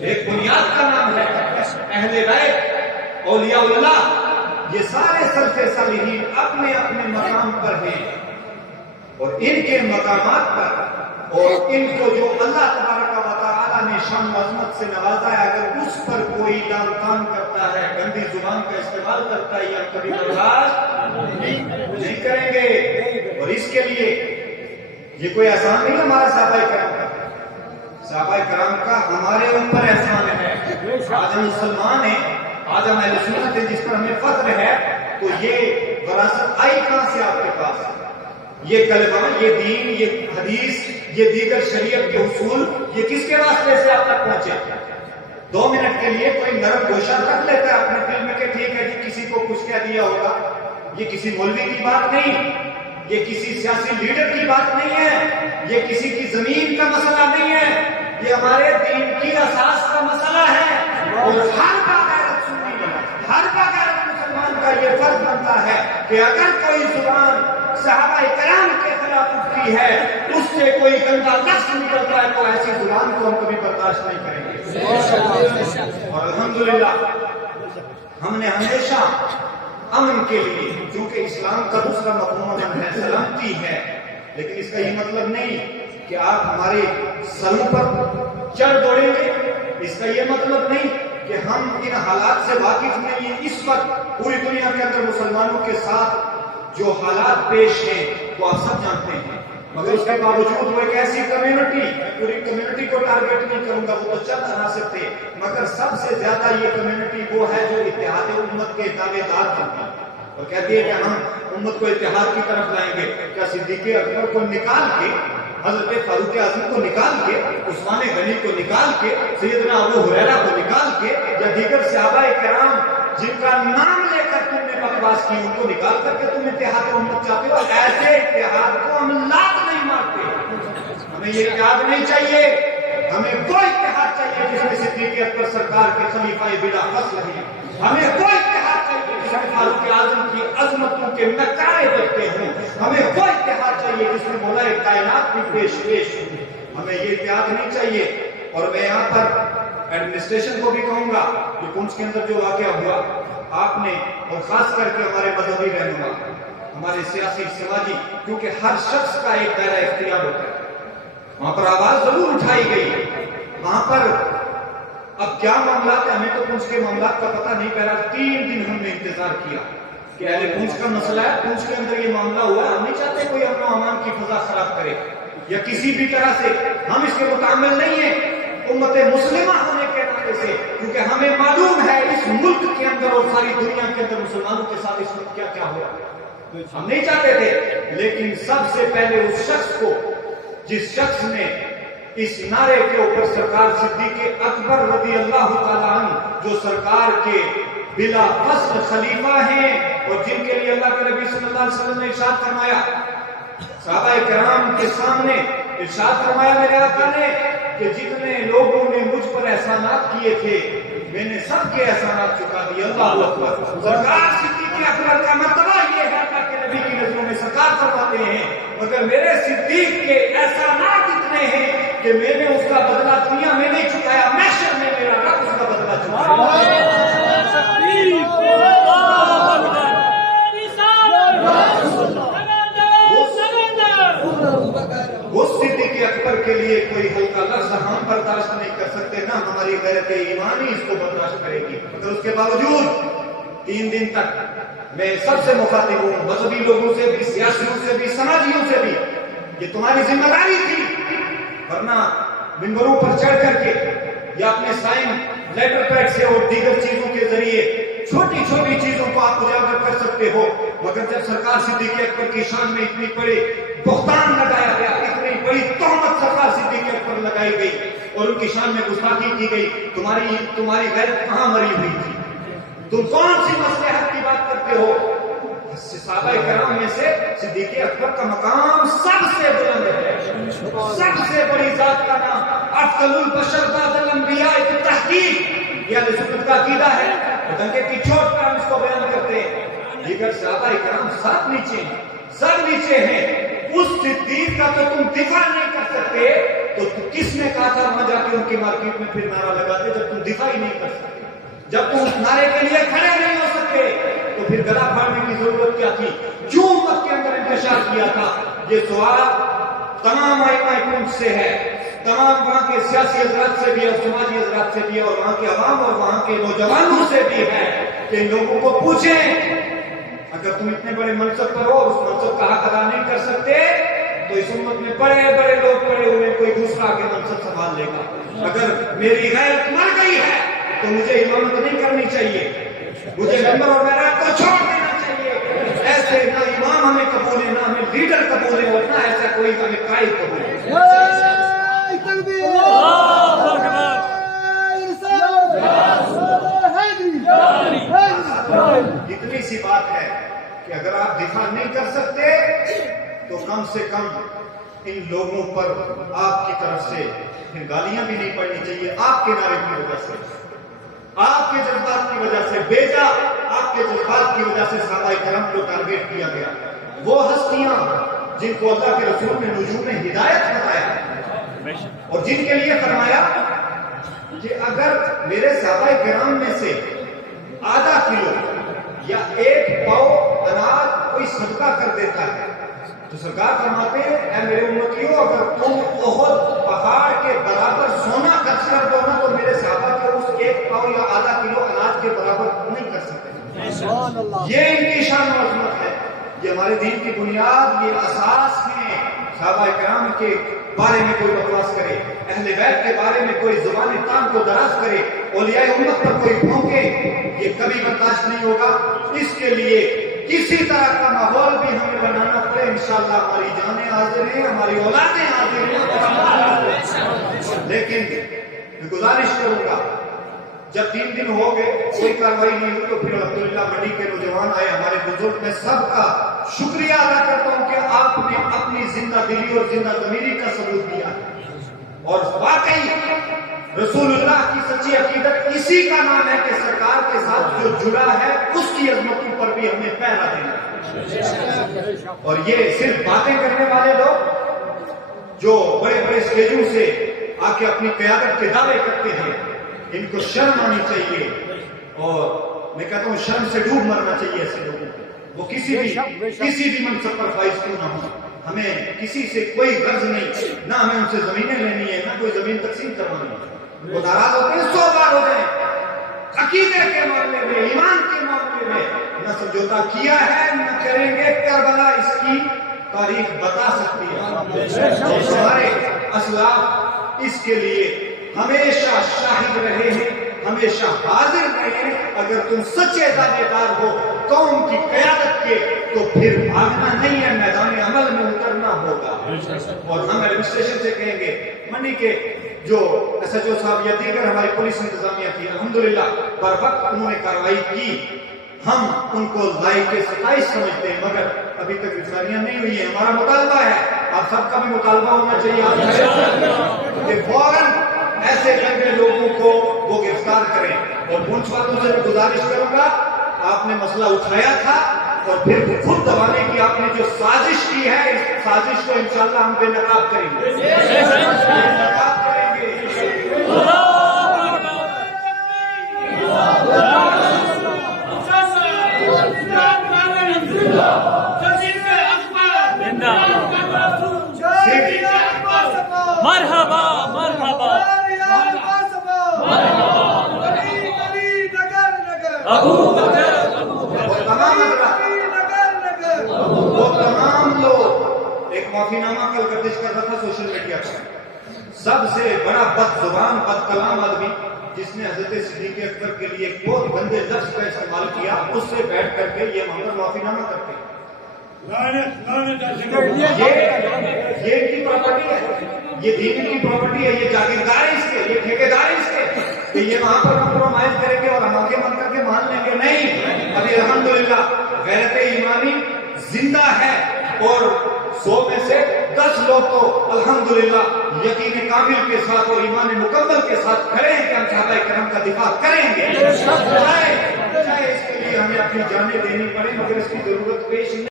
ایک بنیاد کا نام ہے اہل بیت، اولیاء اللہ، یہ سارے سلف صالحین اپنے اپنے مقام پر ہیں، اور ان کے مقامات پر اور ان کو جو اللہ تبارک و تعالیٰ نے شان و عظمت سے نوازا ہے، اگر اس پر کوئی ڈال کام کرتا ہے، گندی زبان کا استعمال کرتا ہے، یا کبھی برداشت نہیں کریں گے۔ اور اس کے لیے یہ کوئی احسان نہیں ہمارا صحابہ کرام کا، صحابہ کرام کا ہمارے اوپر احسان ہے۔ آج ہم مسلمان ہیں، آج ہم اہل سنت ہیں، جس پر ہمیں فخر ہے، تو یہ وراثت آئی کہاں سے آپ کے پاس؟ یہ کلمہ، یہ دین، یہ حدیث، یہ دیگر شریعت کے اصول، یہ کس کے واسطے سے آپ تک پہنچے؟ 2 منٹ کے لیے کوئی نرم گوشہ رکھ لیتا ہے اپنے دل میں کہ ٹھیک ہے جی کسی کو کچھ کہہ دیا ہوگا، یہ کسی مولوی کی بات نہیں، یہ کسی سیاسی لیڈر کی بات نہیں ہے، یہ کسی کی زمین کا مسئلہ نہیں ہے، یہ ہمارے دین کی اساس کا مسئلہ ہے۔ اور ہر باغیرت سنی، ہر باغیرت مسلمان کا یہ فرض بنتا ہے کہ اگر کوئی زبان صحابہ کرام کے خلاف اٹھتی ہے، اس سے کوئی گندا لفظ نکلتا ہے، تو ایسی زبان کو ہم کبھی برداشت نہیں کریں گے۔ اور الحمدللہ ہم نے ہمیشہ امن کے لیے، چونکہ اسلام کا دوسرا مفہوم امن ہے، سلامتی ہے، لیکن اس کا یہ مطلب نہیں کہ آپ ہمارے سروں پر چڑھ دوڑیں گے، اس کا یہ مطلب نہیں کہ ہم ان حالات سے واقف نہیں ہیں۔ اس وقت پوری دنیا کے اندر مسلمانوں کے ساتھ جو حالات پیش ہیں وہ آپ سب جانتے ہیں، مگر اس کے باوجود وہ ایک ایسی کمیونٹی، پوری کمیونٹی کو ٹارگیٹ نہیں کروں گا، وہ تو چند عناصر تھے، مگر سب سے زیادہ یہ کمیونٹی وہ ہے جو اتحاد امت کے دعوے دار بنتی ہے اور کہتی ہے کہ ہم امت کو اتحاد کی طرف لائیں گے۔ کیا صدیق اکبر کو نکال کے، حضرت فاروق اعظم کو نکال کے، عثمان غنی کو نکال کے، سیدنا ابو ہریرہ کو نکال کے، یا دیگر صحابہ کرام جن کا نام لے کر تم نے بکواس کی، ان کو نکال کر کے تم اتحاد امت چاہتے ہو؟ ایسے اتحاد کو ہم لات نہیں مارتے، ہمیں یہ اتحاد نہیں چاہیے، ہمیں وہ اتحاد چاہیے جس میں صدیق اکبر سرکار کے خلیفہ بلا فصل ہیں، ہمیں وہ اتحاد چاہیے جس میں فاروق اعظم کی عظمتوں کے نقائے دیکھتے ہوں، ہمیں وہ اتحاد چاہیے جس میں مولا کائنات کی پیش ہوں، ہمیں یہ اتحاد نہیں چاہیے۔ اور میں یہاں پر ایڈمنسٹریشن کو بھی کہوں گا کہ پونچھ کے اندر جو واقعہ ہوا، آپ نے اور خاص کر کے ہمارے مذہبی رہنما، ہمارے سیاسی سماجی، کیونکہ ہر شخص کا ایک دائرہ اختیار ہوتا ہے، وہاں پر آواز ضرور اٹھائی گئی، وہاں پر اب کیا معاملات ہے ہمیں تو پونچھ کے معاملات کا پتہ نہیں، پہلا 3 دن ہم نے انتظار کیا کہ اہل پونچھ کا مسئلہ ہے، پونچھ کے اندر یہ معاملہ ہوا ہے، ہم نہیں چاہتے کوئی امن و امان کی فضا خراب کرے یا کسی بھی طرح سے، ہم اس کے متعامل نہیں ہیں امت مسلمہ ہونے کے ناطے سے، کیونکہ ہمیں معلوم ہے اس ملک کے اندر اور ساری دنیا کے اندر مسلمانوں کے ساتھ اس وقت کیا کیا ہو رہا ہے، ہم نہیں چاہتے تھے، لیکن سب سے پہلے اس شخص کو، جس شخص نے اس نعرے کے اوپر سرکار صدیق اکبر رضی اللہ تعالیٰ عنہ جو سرکار کے بلا فصل خلیفہ ہیں اور جن کے لیے اللہ کے نبی صلی اللہ علیہ وسلم نے ارشاد فرمایا، صحابہ کرام کے سامنے ارشاد فرمایا میرے آقا نے کہ جتنے لوگوں نے مجھ پر احسانات کیے تھے میں نے سب کے احسانات چکا دیے۔ اللہ اکبر۔ سرکار صدیق اکبر کا مرتبہ یہ ہے اللہ کے نبی کی نظروں میں سرکار فرماتے ہیں مگر میرے صدیق کے احسانات اتنے ہیں کہ میں نے اس کا بدلہ دنیا میں نہیں چکایا، محشر میں میرا رب اس کا بدلہ چکایا۔ اس صدیق اکبر کے لیے کوئی ہلکا لفظ ہم برداشت نہیں کر سکتے، نہ ہماری غیرت ایمان ہی اس کو برداشت کرے گی، مگر اس کے باوجود 3 دن تک میں سب سے مخاطب ہوں، مذہبی لوگوں سے بھی، سیاسیوں سے بھی، سماجیوں سے بھی، یہ تمہاری ذمہ داری تھی، ورنہ منبروں پر چڑھ کر کے یا اپنے سائن لیٹر پیڈ سے اور دیگر چیزوں کے ذریعے چھوٹی چھوٹی چیزوں کو آپ اجاگر کر سکتے ہو، مگر جب سرکار صدیق اکبر کی شان میں اتنی بڑی بہتان لگایا گیا، اتنی بڑی تہمت سرکار صدیق اکبر لگائی گئی اور ان کی شان میں گستاخی کی گئی، تمہاری غیرت کہاں مری ہوئی تھی؟ تم کون سی مصلحت کی بات کرتے ہو؟ صحابہ کرام میں سے صدیق اکبر کا مقام سب سے بلند ہے، سب سے بڑی ذات کا نام افضل البشر بعد الانبیاء کی تحقیق، یہ اہل سنت کا عقیدہ ہے، ڈنکے کی چوٹ پر ہم اس کو بیان کرتے ہیں۔ دیگر صحابہ کرام سب نیچے ہیں، سب نیچے ہیں، اس صدیق کا تو تم دفاع نہیں کر سکتے تو کس نے کہا تھا وہاں جا کے ان کی مارکیٹ میں پھر نعرہ لگاتے جب تم دفاع ہی نہیں کر سکتے؟ جب تم اس نعرے کے لیے کھڑے نہیں ہو سکتے تو پھر گلا پھاڑنے کی ضرورت کیا تھی؟ کیوں امت کے اندر انتشار کیا تھا؟ یہ سوال تمام ائمہ سے ہے، تمام وہاں کے سیاسی حضرات سے بھی اور سماجی حضرات سے بھی اور وہاں کے عوام اور وہاں کے نوجوانوں سے بھی ہے کہ ان لوگوں کو پوچھیں اگر تم اتنے بڑے منصب پر ہو اور اس منصب کا حق ادا نہیں کر سکتے تو اس امت میں بڑے بڑے لوگ پڑے ہوئے کوئی دوسرا آگے منصب سنبھال لے گا۔ اگر میری غیرت مر گئی ہے تو مجھے امامت نہیں کرنی چاہیے، مجھے ممبر اور معراج کو چھوڑ دینا چاہیے۔ ایسے نہ امام ہمیں قبول ہے، نہ ہمیں لیڈر قبول ہے، اور نہ ایسا کوئی ہمیں قائد قبول ہے۔ اتنی سی بات ہے کہ اگر آپ دفاع نہیں کر سکتے تو کم سے کم ان لوگوں پر آپ کی طرف سے گالیاں بھی نہیں پڑنی چاہیے، آپ کے نعرے کی وجہ سے، آپ کے جذبات کی وجہ سے بیجا، آپ کے جذبات کی وجہ سے صحابہ کرام کو ٹارگیٹ کیا گیا۔ وہ ہستیاں جن کو اللہ کے رسول نے نجوم ہدایت بتایا اور جن کے لیے فرمایا کہ اگر میرے صحابہ کرام میں سے آدھا کلو یا 1 پاؤ اناج کوئی صدقہ کر دیتا ہے تو سرکار فرماتے ہیں اے میرے امتیوں اگر تم احد پہاڑ کے برابر سونا خرچ کر دو نا تو میرے صحابہ کے اس 1 پاؤ یا آدھا کلو اناج کے برابر نہیں کر سکتے۔ یہ ان کی شان و عظمت ہے، یہ ہمارے دین کی بنیاد، یہ اساس ہے۔ صحابہ کرام کے بارے میں کوئی بکواس کرے، اہل بیت کے بارے میں کوئی زبان تام کو دراز کرے، اولیاء امت پر کوئی بھونکے، یہ کبھی برداشت نہیں ہوگا۔ اس کے لیے کسی طرح کا ماحول بھی ہمیں بنانا پڑے، انشاءاللہ ہماری جانیں حاضر ہیں، ہماری اولادیں حاضر ہیں، لیکن میں گزارش کروں گا جب 3 دن ہو گئے کوئی کاروائی نہیں ہوئی تو پھر الحمدللہ منڈی کے نوجوان آئے، ہمارے بزرگ، میں سب کا شکریہ ادا کرتا ہوں کہ آپ نے اپنی زندہ دلی اور زندہ ضمیری کا ثبوت دیا اور واقعی رسول اللہ کی سچی عقیدت اسی کا نام ہے کہ سرکار کے ساتھ جو جڑا ہے اس کی عظمتوں پر بھی ہمیں پہرا دینا۔ اور یہ صرف باتیں کرنے والے لوگ جو بڑے بڑے اسٹیجوں سے آ کے اپنی قیادت کے دعوے کرتے ہیں ان کو شرم آنی چاہیے، اور میں کہتا ہوں شرم سے ڈوب مرنا چاہیے ایسے لوگوں کو، وہ کسی بھی منصب پر فائز کیوں نہ ہو۔ ہمیں کسی سے کوئی غرض نہیں، نہ ہمیں ان سے زمینیں لینی ہے، نہ کوئی زمین تقسیم کروانی ہے۔ وہ ناراض ہوتے ہیں 100 بار ہو جائیں، عقیدے کے معاملے میں، ایمان کے معاملے میں نہ سمجھوتا کیا ہے نہ کریں گے۔ کربلا اس کی تاریخ بتا سکتی ہے، ہمارے اسلاف اس کے لیے ہمیشہ شاہد رہے ہیں، ہمیشہ حاضر رہے ہیں۔ اگر تم سچے دعوے دار ہو قوم کی قیادت کے تو پھر بھاگنا نہیں ہے، میدان عمل میں اترنا ہوگا۔ اور ہم ایڈمنسٹریشن سے کہیں گے منڈی کے جو ایس ایچ او صاحب یا دیگر ہماری پولیس انتظامیہ تھی الحمدللہ بر وقت انہوں نے کارروائی کی، ہم ان کو لائق ستائش سمجھتے ہیں، مگر ابھی تک گرفتاریاں نہیں ہوئی ہیں۔ ہمارا مطالبہ ہے، آپ سب کا بھی مطالبہ ہونا چاہیے کہ فوراً ایسے گندے لوگوں کو وہ گرفتار کریں۔ اور پولیس والوں سے گزارش کروں گا، آپ نے مسئلہ اٹھایا تھا اور پھر خود دبانے کی آپ نے جو سازش کی ہے، اس سازش کو انشاءاللہ ہم بے نقاب کریں گے، مرحبا مرحبا وہ تمام لوگ، ایک معافی نامہ کل گردش کر رہا تھا سوشل میڈیا پر، سب سے بڑا بد زبان بد کلام آدمی جس نے حضرت صدیق اکبر کے لیے ایک بہت گندے لفظ کا استعمال کیا، اس سے بیٹھ کر کے یہ محمد معافی نامہ کرتے ہیں۔ یہ ان کی پراپرٹی ہے، یہ دین کی پراپرٹی ہے، یہ جاگیردار ہے اس کے، یہ ٹھیکیدار ہے اس کے کہ یہ وہاں پر کمپرومائز کریں گے اور ہم آگے بن کر کے مان لیں گے، نہیں۔ ابھی الحمدللہ غیرت ایمانی زندہ ہے اور 100 میں سے 10 لوگ تو الحمدللہ یقین کامل کے ساتھ اور ایمان مکمل کے ساتھ کھڑے ہیں کہ ہم صحابہ کرام کا دفاع کریں گے، چاہے اس کے لیے ہمیں اپنی جانیں دینی پڑے، مگر اس کی ضرورت پیش نہیں۔